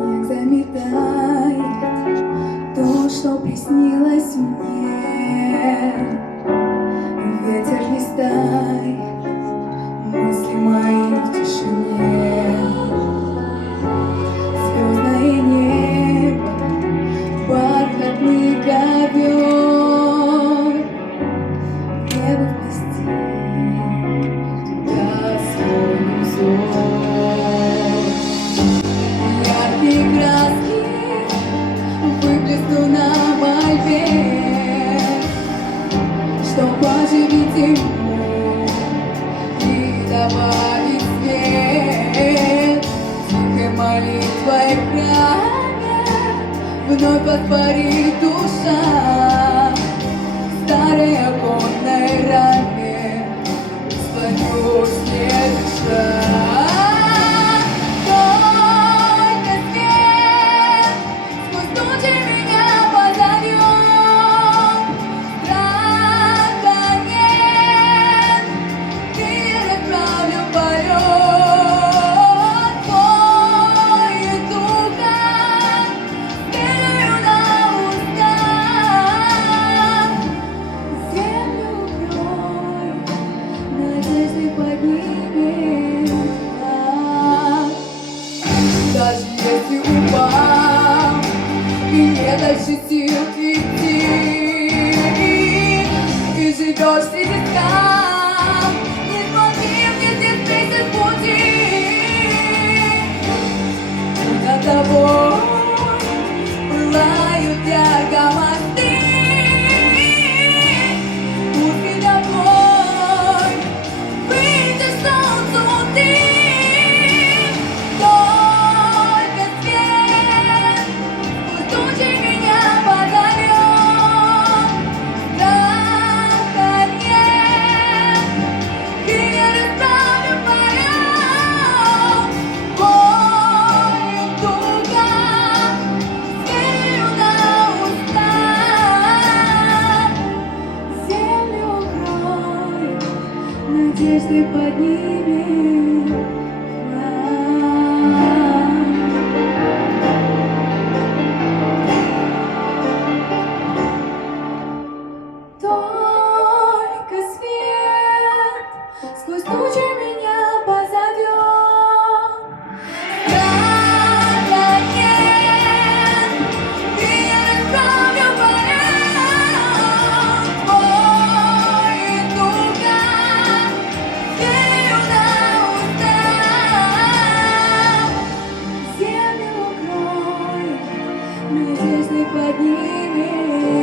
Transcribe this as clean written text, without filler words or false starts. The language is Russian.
Снег заметает то, что приснилось мне. Ветер листает мысли мои в тишине. Звездное небо, бархатный ковер, небо вместе туда свой узор. Яркие краски выплесну на мольбе, чтоб оживить ему и добавить свет. Тихой молитвой в храме вновь воспарит душа в старой оконной раме, склонюсь не дыша. Только свет сквозь тучи меня позовет. Страха нет, мир отправлю в полет. Твою духа белую на устах. Землю укрой, надежды поднимет флаг. Даже если упал и нет дальше сил идти, и живешь среди скал, не смотри мне здесь встретить пути. Над тобой пылают ярко мосты. Пусть домой выйдешь солнцу ты. Только свет сквозь тучи меня позовет. Страха нет, крылья расправлю в полет. Волю духа зверю на устах. Землю укрой, надежды поднимет флаг. Только свет сквозь тучи меня позовет. Страха нет, крылья расправлю в полет. Волю духа зверю на устах. Землю укрой, надежды поднимет